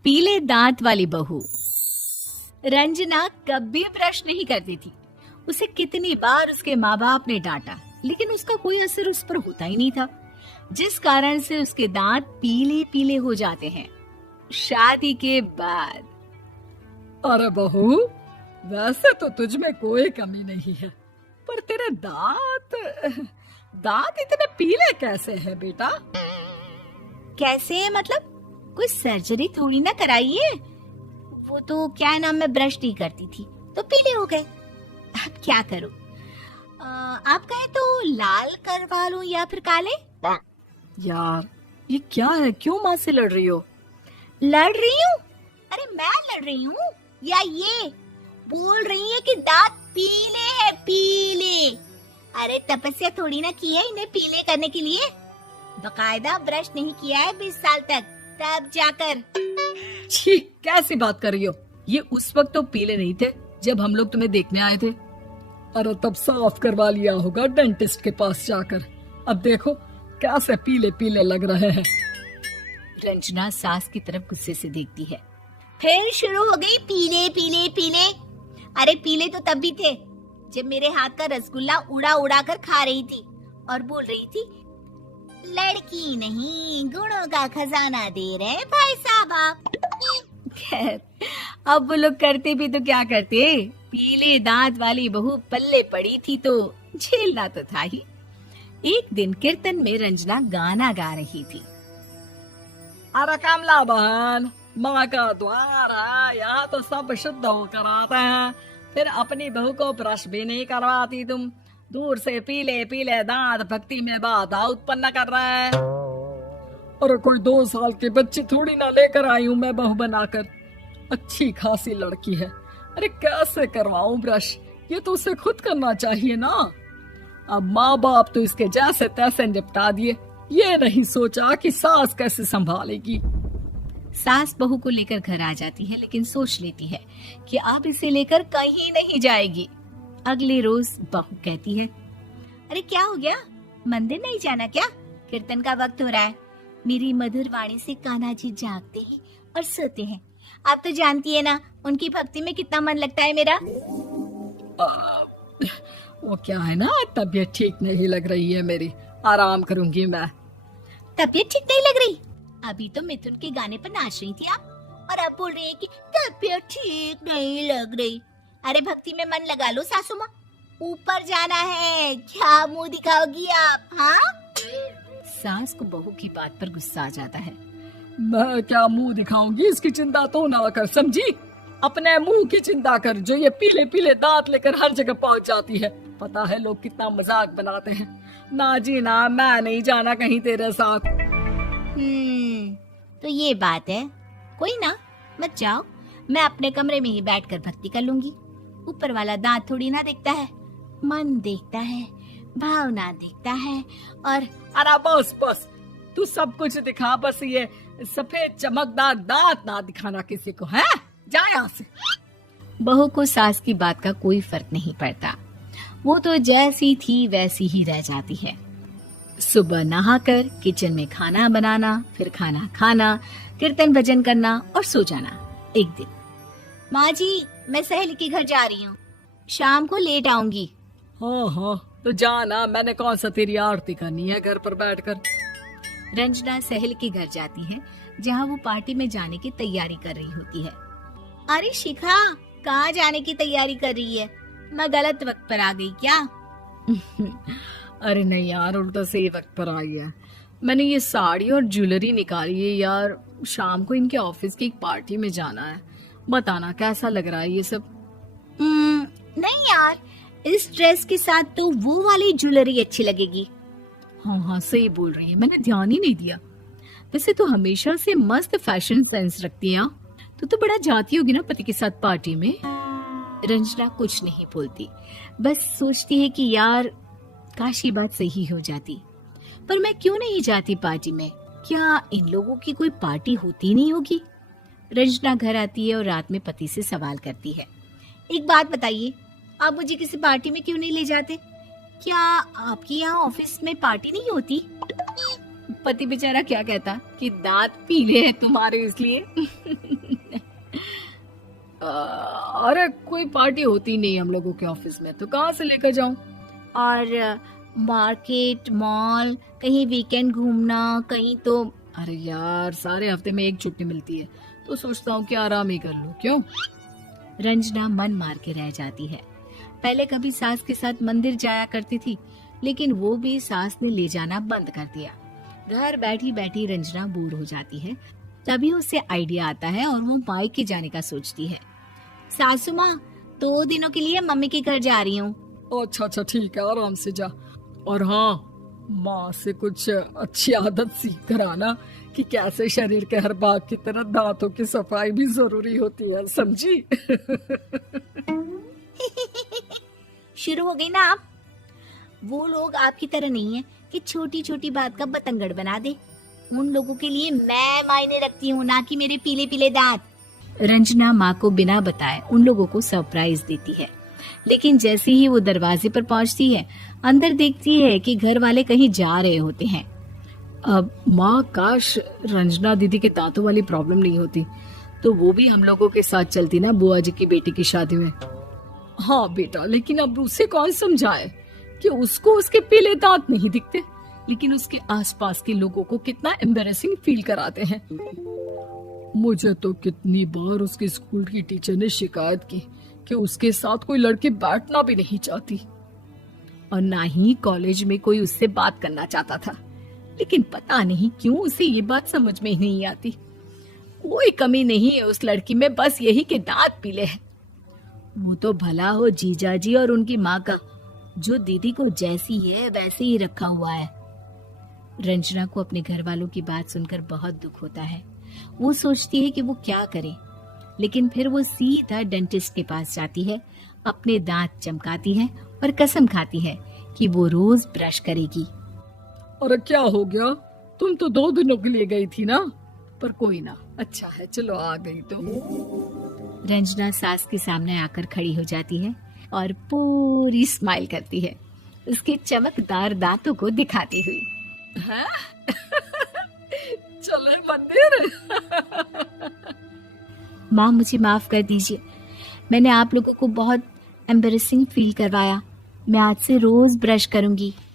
पीले दांत वाली बहू। रंजना कभी ब्रश नहीं करती थी। उसे कितनी बार उसके माँ बाप ने डांटा, लेकिन उसका कोई असर उस पर होता ही नहीं था, जिस कारण से उसके दांत पीले पीले हो जाते हैं। शादी के बाद अरे बहू, वैसे तो तुझ में कोई कमी नहीं है, पर तेरे दांत इतने पीले कैसे हैं बेटा? कैसे मतलब? कोई सर्जरी थोड़ी ना कराइए। वो तो क्या नाम, मैं ब्रश नहीं करती थी तो पीले हो गए। अब क्या करूं? आप कहें तो लाल करवा लूं या फिर काले? यार ये क्या है, क्यों माँ से लड़ रही हो? लड़ रही हूँ? अरे मैं लड़ रही हूँ या ये बोल रही है कि दांत पीले हैं, पीले। अरे तपस्या थोड़ी ना की है इन्हें पीले करने के लिए। बकायदा ब्रश नहीं किया है 20 साल तक, तब जाकर। छी, कैसी बात कर रही हो? ये उस वक्त तो पीले नहीं थे जब हम लोग तुम्हें देखने आए थे। अरे तब साफ करवा लिया होगा डेंटिस्ट के पास जाकर। अब देखो कैसे पीले पीले लग रहे हैं। रंजना सास की तरफ गुस्से से देखती है। फिर शुरू हो गई पीले पीले पीले। अरे पीले तो तब भी थे जब मेरे हाथ का रसगुल्ला उड़ा उड़ा कर खा रही थी और बोल रही थी, लड़की नहीं गुणों का खजाना दे रहे भाई साहब आप। खैर, अब वो लोग करते भी तो क्या करते, पीले दांत वाली बहू पल्ले पड़ी थी तो झेलना तो था ही। एक दिन कीर्तन में रंजना गाना गा रही थी। अरे कमला बहन, माँ का द्वार है, यहाँ तो सब शुद्ध होकर आते हैं, फिर अपनी बहू को ब्रश भी नहीं करवाती तुम। दूर से पीले पीले दांत भक्ति में बाधा उत्पन्न कर रहे हैं। अरे कोई 2 साल के बच्चे थोड़ी ना लेकर आई हूँ मैं बहू बनाकर। अच्छी खासी लड़की है, अरे कैसे करवाऊं ब्रश? ये तो उसे खुद करना चाहिए ना। अब माँ बाप तो इसके जैसे तैसे निपटा दिए, ये नहीं सोचा कि सास कैसे संभालेगी। सास बहू को लेकर घर आ जाती है, लेकिन सोच लेती है कि अब इसे लेकर कहीं नहीं जाएगी। अगले रोज बहू कहती है, अरे क्या हो गया, मंदिर नहीं जाना क्या? कीर्तन का वक्त हो रहा है। मेरी मधुर वाणी से कान्हा जी जागते हैं और सोते हैं। आप तो जानती है ना उनकी भक्ति में कितना मन लगता है मेरा। वो क्या है ना, तबीयत ठीक नहीं लग रही है मेरी, आराम करूंगी मैं। तबीयत ठीक नहीं लग रही? अभी तो मिथुन के गाने पर नाच रही थी आप, और अब बोल रही है कि तबीयत ठीक नहीं लग रही। अरे भक्ति में मन लगा लो सासू माँ, ऊपर जाना है, क्या मुंह दिखाओगी आप? हाँ? सास को बहू की बात पर गुस्सा आ जाता है। मैं क्या मुंह दिखाऊंगी, इसकी चिंता तो ना कर, समझी? अपने मुंह की चिंता कर, जो ये पीले पीले दांत लेकर हर जगह पहुंच जाती है। पता है लोग कितना मजाक बनाते हैं। ना जी ना, मैं नहीं जाना कहीं तेरे साथ। तो ये बात है। कोई ना, मत जाओ, मैं अपने कमरे में ही बैठकर भक्ति कर लूंगी। ऊपर वाला दांत थोड़ी ना देखता है, मन देखता है, भावना देखता है। और अरे बस बस, तू सब कुछ दिखा, बस ये सफेद चमकदार दांत ना दिखाना किसी को, है? जा यहाँ से। बहू को सास की बात का कोई फर्क नहीं पड़ता, वो तो जैसी थी वैसी ही रह जाती है। सुबह नहाकर किचन में खाना बनाना, फिर खाना खाना, कीर्तन भजन करना और सो जाना। एक दिन, माँ जी मैं सहेली के घर जा रही हूँ, शाम को लेट आऊंगी। हाँ हाँ तो जाना, मैंने कौन सा तेरी आरती करनी है घर पर बैठकर। रंजना सहेली के घर जाती है, जहाँ वो पार्टी में जाने की तैयारी कर रही होती है। अरे शिखा, कहाँ जाने की तैयारी कर रही है? मैं गलत वक्त पर आ गई क्या? अरे नहीं यार, उल्टा सही वक्त पर आई है। मैंने ये साड़ी और ज्वेलरी निकाली है यार, शाम को इनके ऑफिस की एक पार्टी में जाना है। बताना कैसा लग रहा है ये सब? नहीं यार, इस ड्रेस के साथ तो वो वाली ज्वेलरी अच्छी लगेगी। हाँ हाँ सही बोल रही है, मैंने ध्यान ही नहीं दिया। वैसे तो हमेशा से मस्त फैशन सेंस रखती है। तो बड़ा जाती होगी ना पति के साथ पार्टी में। रंजना कुछ नहीं बोलती, बस सोचती है कि यार काश ये बात सही हो जाती, पर मैं क्यों नहीं जाती पार्टी में? क्या इन लोगों की कोई पार्टी होती नहीं होगी? रंजना घर आती है और रात में पति से सवाल करती है, एक बात बताइए, आप मुझे किसी पार्टी में क्यों नहीं ले जाते? क्या आपके यहाँ ऑफिस में पार्टी नहीं होती? पति बेचारा क्या कहता कि दांत पीले हैं तुम्हारे इसलिए। अरे कोई पार्टी होती नहीं हम लोगों के ऑफिस में, तो कहाँ से लेकर जाऊं? और मार्केट, मॉल, कहीं वीकेंड घूमना, कहीं तो। अरे यार सारे हफ्ते में एक छुट्टी मिलती है, तो सोचता हूँ कि आराम ही कर लूं। क्यों? रंजना मन मार के रह जाती है। पहले कभी सास के साथ मंदिर जाया करती थी, लेकिन वो भी सास ने ले जाना बंद कर दिया। घर बैठी बैठी रंजना बोर हो जाती है। तभी उसे आइडिया आता है और वो मायके जाने का सोचती है। सासू माँ, 2 दिनों के लिए मम्मी के घर जा रही हूँ। अच्छा अच्छा ठीक है, आराम से जा। और हाँ, माँ से कुछ अच्छी आदत सीख कर आना कि कैसे शरीर के हर भाग की तरह दांतों की सफाई भी जरूरी होती है, समझी? शुरू हो गई ना आप। वो लोग आपकी तरह नहीं है कि छोटी छोटी बात का बतंगड़ बना दे। उन लोगों के लिए मैं मायने रखती हूँ, ना कि मेरे पीले पीले दांत। रंजना माँ को बिना बताए उन लोगों को सरप्राइज देती है, लेकिन जैसे ही वो दरवाजे पर पहुंचती है, अंदर देखती है कि घर वाले कहीं जा रहे होते हैं। अब माँ, काश रंजना दीदी के दांतों वाली प्रॉब्लम नहीं होती, तो वो भी हम लोगों के साथ चलती ना बुआ जी की बेटी की शादी में। हाँ बेटा, लेकिन अब उसे कौन समझाए कि उसको उसके पीले दांत नहीं दिखते, लेकिन उसके आसपास के लोगों को कितना एम्बैरेसिंग फील कराते हैं। मुझे तो कितनी बार उसके स्कूल की टीचर ने शिकायत की कि उसके साथ कोई लड़की बैठना भी नहीं चाहती, और ना ही कॉलेज में कोई उससे बात करना चाहता था। लेकिन पता नहीं क्यों उसे ये बात समझ में ही नहीं आती। कोई कमी नहीं है उस लड़की में, बस यही कि दांत पीले हैं। वो तो भला हो जीजा जी और उनकी माँ का, जो दीदी को जैसी है वैसे ही रखा हुआ है। रंजना को अपने घर वालों की बात सुनकर बहुत दुख होता है। वो सोचती है कि वो क्या करे, लेकिन फिर वो सीधा डेंटिस्ट के पास जाती है, अपने दांत चमकाती है और कसम खाती है कि वो रोज ब्रश करेगी। अरे क्या हो गया? तुम तो 2 दिनों के लिए गई थी ना। पर कोई ना, अच्छा है, चलो आ गई तो। रंजना सास के सामने आकर खड़ी हो जाती है और पूरी स्माइल करती है, उसके चमकदार दांतों को दिखाती हुई। हैं? चले मंदिर? माँ, मुझे माफ कर दीजिए, मैंने आप लोगों को बहुत एम्बैरेसिंग फील करवाया। मैं आज से रोज ब्रश करूंगी।